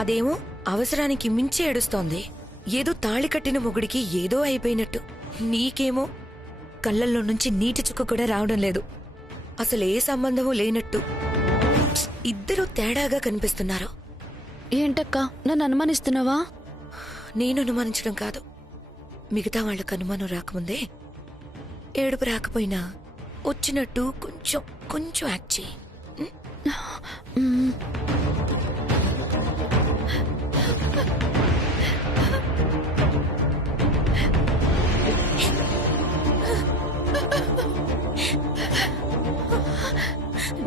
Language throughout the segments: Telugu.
అదేమో అవసరానికి మించి ఏడుస్తోంది. ఏదో తాళి కట్టిన మొగుడికి ఏదో అయిపోయినట్టు. నీకేమో కళ్ళల్లో నుంచి నీటి చుక్క కూడా రావడం లేదు. అసలే సంబంధమూ లేనట్టు ఇద్దరూ తేడాగా కనిపిస్తున్నారు. ఏంటక్కా, నన్ను అనుమానిస్తున్నావా? నేను అనుమానించడం కాదు, మిగతా వాళ్ళకు అనుమానం రాకముందే ఏడుపు రాకపోయినా వచ్చినట్టు కొంచెం కొంచెం యాక్ట్ చేయి.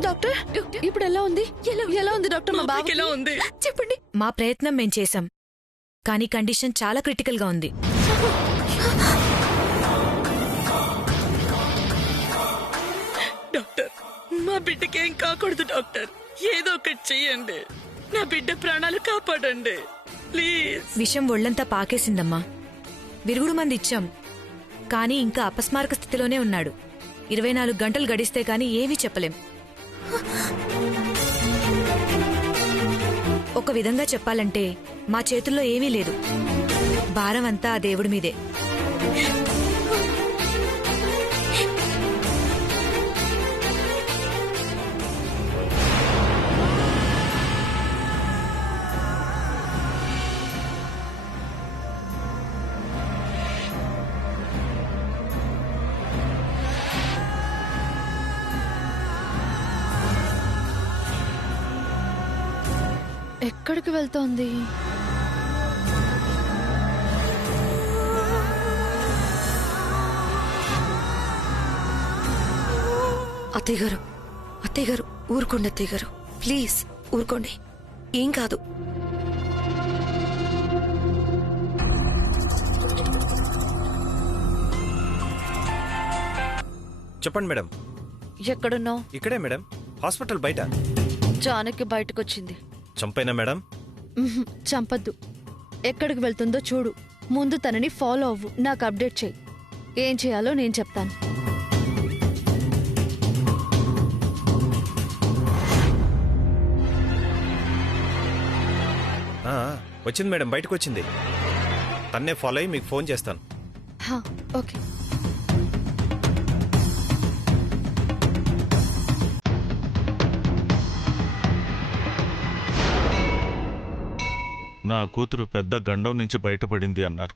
డాక్టర్, ఇప్పుడు ఎలా ఉంది? ఎలా ఉంది డాక్టర్? మా బాబుకి ఎలా ఉంది చెప్పండి. మా ప్రయత్నం మేం చేశాం, కానీ కండిషన్ చాలా క్రిటికల్ గా ఉంది. డాక్టర్, మా బిడ్డకేం కాకూడదు డాక్టర్. ఏదో ఒకటి చెయ్యండి. నా బిడ్డ ప్రాణాలు కాపాడండి ప్లీజ్. విషం ఒళ్లంతా పాకేసిందమ్మా. విరుగుడు మంది ఇచ్చాం, కానీ ఇంకా అపస్మారక స్థితిలోనే ఉన్నాడు. 24 గంటలు గడిస్తే కానీ ఏమీ చెప్పలేం. ఒక విధంగా చెప్పాలంటే మా చేతుల్లో ఏమీ లేదు. భారం అంతా ఆ దేవుడి మీదే. ఎక్కడికి వెళ్తోంది? అత్తయ్యగారు, అత్తయ్యగారు ఊరుకోండి. అత్తయ్యగారు ప్లీజ్ ఊరుకోండి, ఏం కాదు. చెప్పండి మేడం. ఎక్కడున్నావు? ఇక్కడే మేడం, హాస్పిటల్ బయట. జానకి బయటకొచ్చింది. చంపైనా మేడం? చంపద్దు. ఎక్కడికి వెళ్తుందో చూడు, ముందు తనని ఫాలో అవ్వు, నాకు అప్డేట్ చెయ్యి. ఏం చేయాలో నేను చెప్తాను. వచ్చింది మేడం, బయటకు వచ్చింది. తన్నే ఫాలో అయ్యి మీకు ఫోన్ చేస్తాను. ఓకే. నా కూతురు పెద్ద గండం నుంచి బయటపడింది అన్నారు.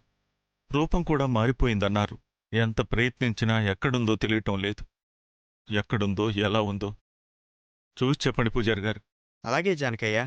రూపం కూడా మారిపోయిందన్నారు. ఎంత ప్రయత్నించినా ఎక్కడుందో తెలియటం లేదు. ఎక్కడుందో, ఎలా ఉందో చూసి చెప్పండి పూజారి గారు. అలాగే జానకయ్య.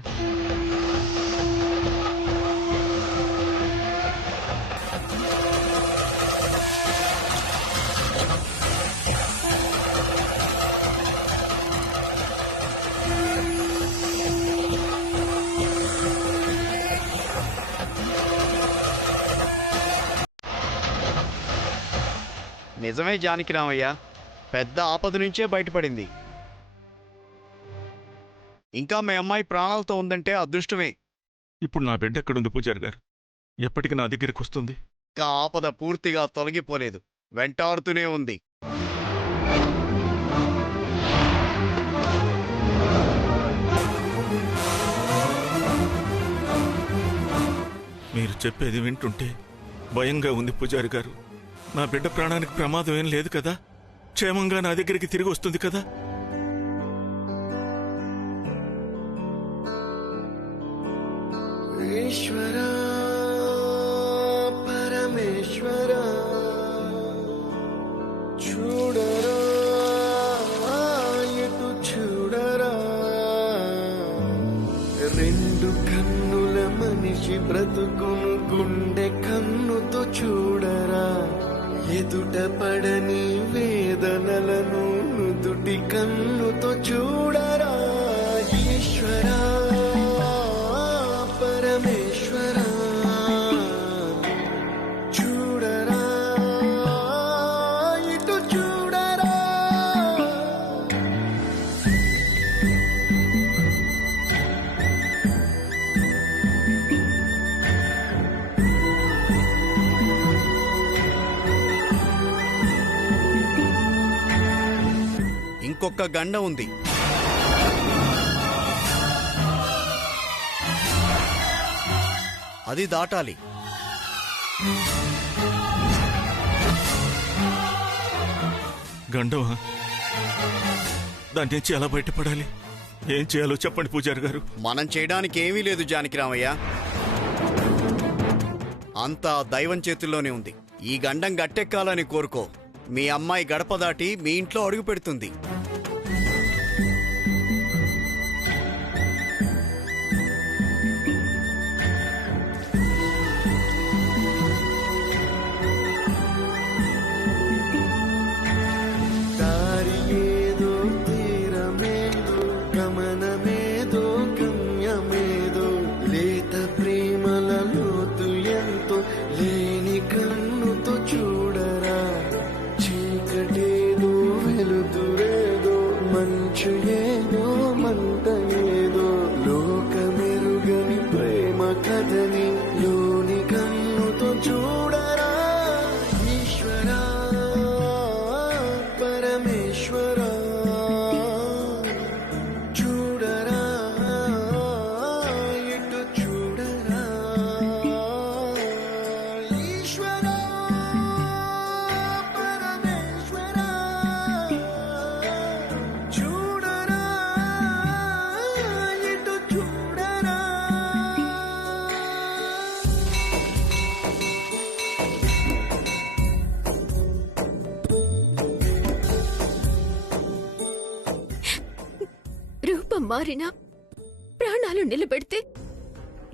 నిజమే జానకి రామయ్య, పెద్ద ఆపద నుంచే బయటపడింది. ఇంకా మీ అమ్మాయి ప్రాణాలతో ఉందంటే అదృష్టమే. ఇప్పుడు నా బిడ్డ ఎక్కడుంది పూజారి గారు? ఎప్పటికి నా దగ్గరికి వస్తుంది? ఇంకా ఆపద పూర్తిగా తొలగిపోలేదు, వెంటాడుతూనే ఉంది. మీరు చెప్పేది వింటుంటే భయంగా ఉంది పూజారి గారు. నా బిడ్డ ప్రాణానికి ప్రమాదం ఏం లేదు కదా? క్షేమంగా నా దగ్గరికి తిరిగి వస్తుంది కదా? ఈశ్వరా పరమేశ్వరా చూడరా, ఎటు చూడరా, రెండు కన్నుల మనిషి బ్రతుకును గుండె కన్నుతో చూడరా, ఎదుట పడని వేదనలను నుదుటి కన్నుతో చూడరా. ఈశ్వరా పరమేశ్వరా చూడరా, ఇటు చూడరా. ఇంకొక గండ ఉంది. అది దాటాలి. గండమా? దాని నుంచి ఎలా బయటపడాలి? ఏం చేయాలో చెప్పండి పూజారి గారు. మనం చేయడానికి ఏమీ లేదు జానకిరామయ్య, అంతా దైవం చేతుల్లోనే ఉంది. ఈ గండం గట్టెక్కాలని కోరుకో, మీ అమ్మాయి గడప దాటి మీ ఇంట్లో అడుగు పెడుతుంది. దారి ఏదో తీరమేదో గమనమేదో గమ్యమేదో లేత ప్రేమల లోతు ఎంతో లేని కన్నుతో చూడరా. చీకటేదో వెలుతురేదో మంచు ఏదో మంట ఏదో లోకమెరుగని ప్రేమ కథని లోని కన్నుతో చూడరా. ఈశ్వరా పరమేశ్వరా చూడరా, ఇటు చూడరా. ఈశ్వరా పరమేశ్వరా చూడరా, ఇటు చూడరా. రూపం మారినా ప్రాణాలు నిలబెడితే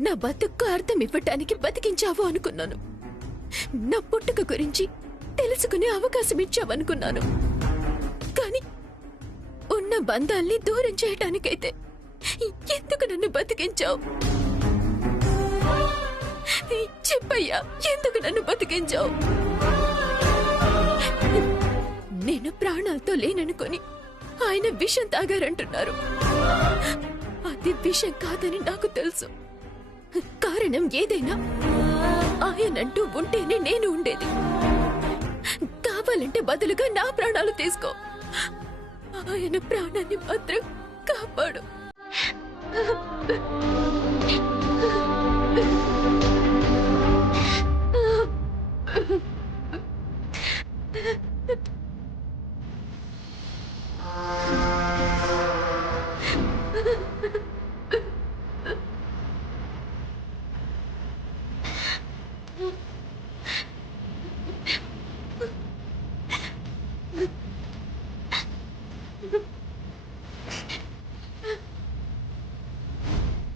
నా బతుక్కు అర్థం ఇవ్వటానికి బతికించావు అనుకున్నాను. నా పుట్టుక గురించి తెలుసుకునే అవకాశం ఇచ్చావనుకున్నాను. కానీ ఉన్న బంధాల్ని దూరం చేయటానికైతే ఎందుకు నన్ను బతికించావు? చెప్పయ్యా, ఎందుకు నన్ను బతికించావు? నేను ప్రాణాలతో లేననుకొని ఆయన విషం తాగారంటున్నారు. అది విషం కాదని నాకు తెలుసు. కారణం ఏదైనా ఆయనంటూ ఉంటేనే నేను ఉండేది. కావాలంటే బదులుగా నా ప్రాణాలు తీసుకో, ఆయన ప్రాణాన్ని మాత్రం కాపాడు.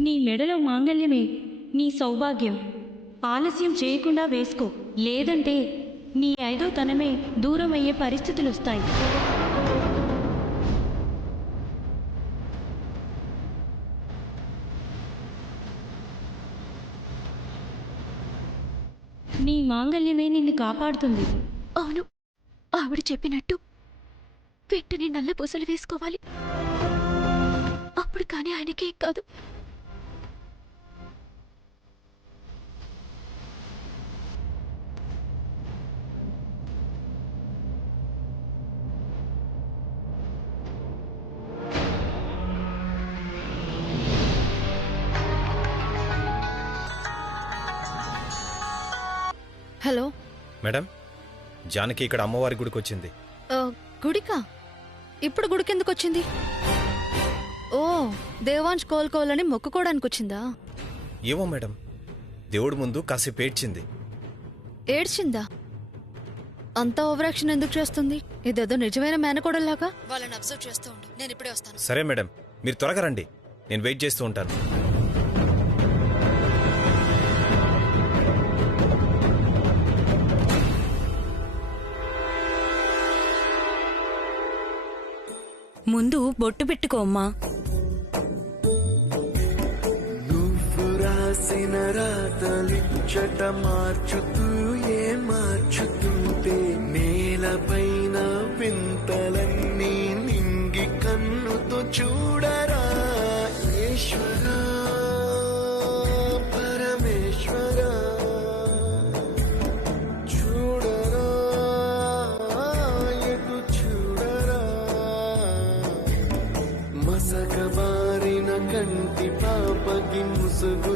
నీ మెడలో మాంగల్యమే నీ సౌభాగ్యం. ఆలస్యం చేయకుండా వేసుకో, లేదంటే నీ 5వ తనమే దూరం అయ్యే పరిస్థితులు వస్తాయి. నీ మాంగల్యమే నిన్ను కాపాడుతుంది. అవును, ఆవిడ చెప్పినట్టు వెంటనే నల్ల పూసలు వేసుకోవాలి. అప్పుడు కానీ ఆయనకే కాదు. హలో మేడం, జానకి ఇక్కడ అమ్మవారి గుడికి వచ్చింది. గుడికా? ఇప్పుడు గుడికెందుకు వచ్చింది? ఓ, దేవాంశ్ కోలుకోవాలని మొక్కుకోవడానికి వచ్చిందా? ఏమో మేడం, దేవుడి ముందు కాసేపు ఏడ్చింది. ఏడ్చిందా? అంతా ఓవరాక్షన్ ఎందుకు చేస్తుంది? ఇదేదో నిజమైన మేనకోడల్లాగా. వాళ్ళని అబ్జర్వ్ చేస్తూ ఉండు, నేను ఇప్పుడే వస్తాను. సరే మేడం, మీరు త్వరగా రండి, నేను వెయిట్ చేస్తూ ఉంటాను. ముందు బొట్టు పెట్టుకో అమ్మా. నువ్వు రాసిన రాతలిచ్చట మార్చుతూ ఏ మార్చుతుంటే నేలపైన వింతలన్నీ నింగి కన్నుతో చూడరా. ఈశ్వరా పరమేశ్వరా చూడరా, ఎటు చూడరా. మసకబారిన కంటి పాపకి ముసుగు